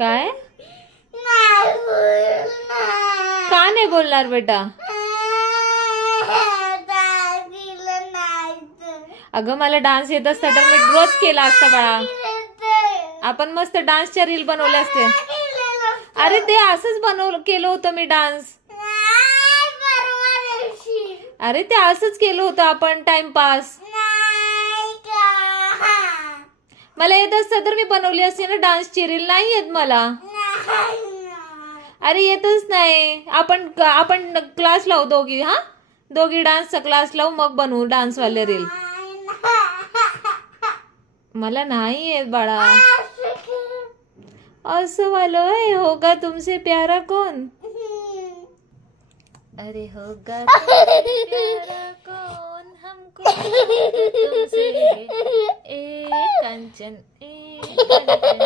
काय का नाही बोलणार बेटा? अगं मला डान्स येत असता तर मी रोज केला असता बाळा. आपण मस्त डान्सच्या रील बनवले असते. अरे ते असंच केलं होतं मी डान्स. अरे ते असंच केलं होतं आपण टाइमपास. मला येत असतं तर मी बनवली असते ना डान्सची रील. नाही येत मला. अरे येतच नाही. आपण क्लास लावू दोघी. हा दोघी डान्सचा क्लास लावू मग बनवू डान्सवाले रील. मला नाही येत बाळा. असं वालं होगा तुमसे प्यारा कौन. अरे होगा तुमसे प्यारा कौन हमको तुमसे ए कंचन ए कंचन.